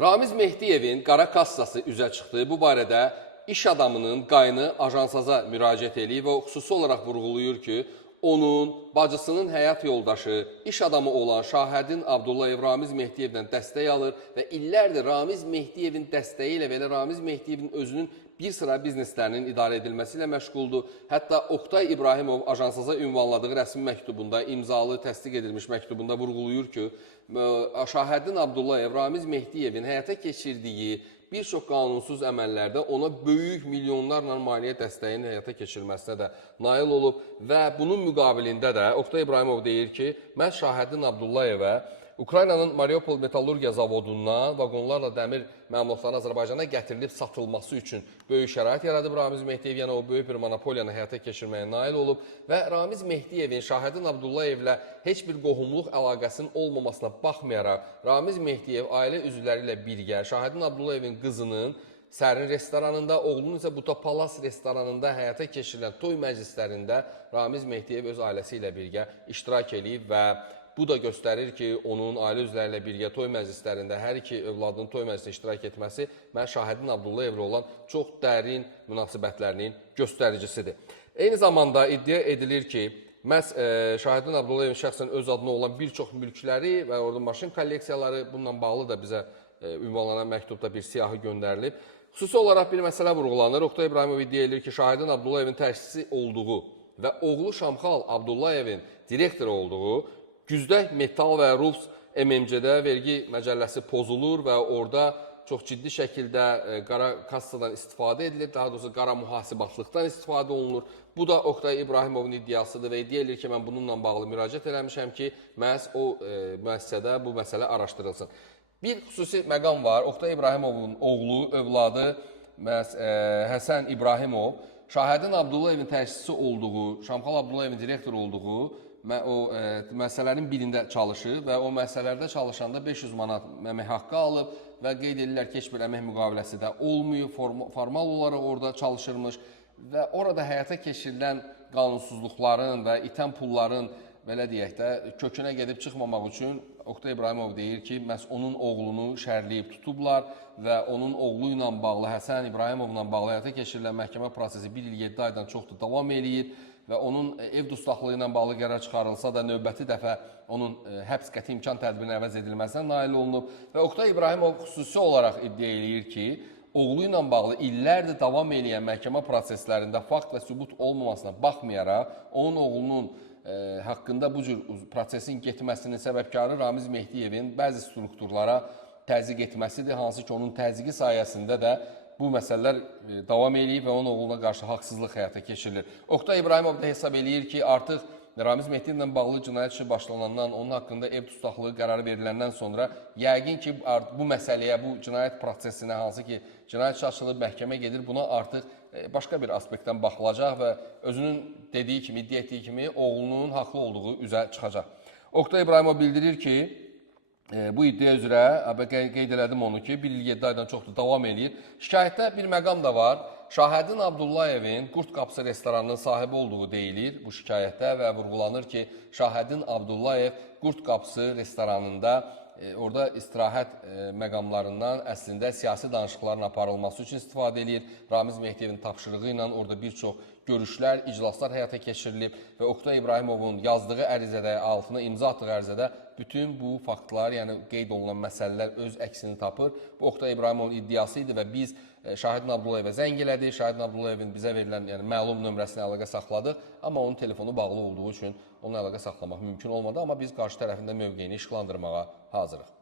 Ramiz Mehdiyevin qara kassası üzə çıxdı. Bu barədə iş adamının qayını ajansaza müraciət eləyib və xüsusi olaraq vurğulayır ki, onun bacısının həyat yoldaşı, iş adamı olan Şahəddin Abdullayev Ramiz Mehdiyevdən dəstək alır və illərdir Ramiz Mehdiyevin dəstəyi ilə belə Ramiz Mehdiyevin özünün bir sıra bizneslərinin idarə edilməsi ilə məşğuldur. Hətta Oktay İbrahimov ajansaza ünvanladığı rəsmi məktubunda, imzalı, təsdiq edilmiş məktubunda vurğulayır ki, Şahəddin Abdullayev Ramiz Mehdiyevin həyata keçirdiyi bir çox qanunsuz əməllərdə ona böyük milyonlarla maliyyə dəstəyinin həyata keçirilməsinə də nail olub və bunun müqabilində də Oktay İbrahimov deyir ki, mən Şahəddin Abdullayevə Ukraynanın Mariupol Metallurgiya zavodundan vaqonlarla dəmir məmulatlarının Azərbaycana gətirilib satılması üçün böyük şərait yaradıb. Ramiz Mehdiyev yəni o böyük bir monopoliyanı həyata keçirməyə nail olub və Ramiz Mehdiyevin Şahəddin Abdullayevlə heç bir qohumluq əlaqəsinin olmamasına baxmayaraq, Ramiz Mehdiyev ailə üzvləri ilə birgə Şahəddin Abdullayevin qızının Sərin restoranında, oğlunun isə Buta Palas restoranında həyata keçirilən toy məclislərində Ramiz Mehdiyev öz ailəsi ilə birgə iştirak edib və bu da göstərir ki, onun ailə üzvləri ilə birgə toy məclislərində hər iki övladının toy məclisində iştirak etməsi mən Şahəddin Abdullayevlə olan çox dərin münasibətlərinin göstəricisidir. Eyni zamanda iddia edilir ki, məhz Şahəddin Abdullayevin şəxsən öz adına olan bir çox mülkləri və orada maşın kolleksiyaları bununla bağlı da bizə ünvanlanan məktubda bir siyahı göndərilib. Xüsusi olaraq bir məsələ vurğulanır. Oktay İbrahimov iddia edir ki, Şahəddin Abdullayevin təşkilçisi olduğu və oğlu Şamxal Abdullayevin direktoru olduğu Güzdək Metal və Rufs MMC-də vergi məcəlləsi pozulur və orada çox ciddi şəkildə qara kassadan istifadə edilir, daha doğrusu qara mühasibatlıqdan istifadə olunur. Bu da Oktay İbrahimovun iddiasıdır və iddia edir ki, mən bununla bağlı müraciət eləmişəm ki, məhz o müəssisədə bu məsələ araşdırılsın. Bir xüsusi məqam var. Oktay İbrahimovun oğlu, övladı məhz Həsən İbrahimov, Şahəddin Abdullayevin təşkilçisi olduğu, Şamxal Abdullayevin direktor olduğu o məsələlərin birində çalışır və o məsələlərdə çalışanda 500 manat əmək haqqı alıb və qeyd edirlər ki, heç bir əmək müqaviləsi də olmuyor, formal olaraq orada çalışırmış və orada həyata keçirilən qanunsuzluqların və itən pulların belə deyək də kökünə gedib çıxmamaq üçün Oktay İbrahimov deyir ki, məhz onun oğlunu şərləyib tutublar və onun oğlu ilə bağlı, Həsən İbrahimovla bağlı həyata keçirilən məhkəmə prosesi 1 il 7 aydan çoxdur davam eləyir və onun ev dustaqlığı ilə bağlı qərar çıxarılsa da növbəti dəfə onun həbs qəti imkan tədbirinin əvəz edilməsinə nail olunub və Oktay İbrahimov xüsusi olaraq iddia eləyir ki, oğlu ilə bağlı illərdir davam eləyən məhkəmə proseslərində fakt və sübut olmamasına baxmayaraq, onun oğlunun haqqında bu cür prosesin getməsinin səbəbkarı Ramiz Mehdiyevin bəzi strukturlara təzyiq etməsidir, hansı ki, onun təzyiqi sayəsində də bu məsələlər davam eləyib və onun oğluna qarşı haqsızlıq həyata keçirilir. Oktay İbrahimov da hesab eləyir ki, artıq Ramiz Mehdiyevlə bağlı cinayət işi başlanandan, onun haqqında ev tutaqlığı qərarı veriləndən sonra yəqin ki, bu məsələyə, bu cinayət prosesinə, hansı ki, cinayət işi açılıb, məhkəmə gedir, buna artıq başqa bir aspektdən baxılacaq və özünün dediyi kimi, iddia etdiyi kimi oğlunun haqlı olduğu üzə çıxacaq. Oktay İbrahimov bildirir ki, bu iddia üzrə, qeyd elədim onu ki, 1 il 7 aydan çoxdur davam edir. Şikayətdə bir məqam da var. Şahəddin Abdullayevin Qurd Qapısı restoranının sahibi olduğu deyilir bu şikayətdə və vurğulanır ki, Şahəddin Abdullayev Qurd Qapısı restoranında orada istirahət məqamlarından əslində siyasi danışıqların aparılması üçün istifadə edir. Ramiz Mehdiyevin tapşırığı ilə orada bir çox görüşlər, iclaslar həyata keçirilib və Oktay İbrahimovun yazdığı ərizədə, altına imza atdığı ərizədə bütün bu faktlar, yəni qeyd olunan məsələlər öz əksini tapır. Bu Oktay İbrahimovun iddiası idi və biz Şahəddin Abdullayevə zəng elədik. Şahəddin Abdullayevin bizə verilən məlum nömrəsinə əlaqə saxladıq, amma onun telefonu bağlı olduğu üçün onun əlaqə saxlamaq mümkün olmadı, amma biz qarşı tərəfində mövqeyini işıqlandırmağa hazırıq.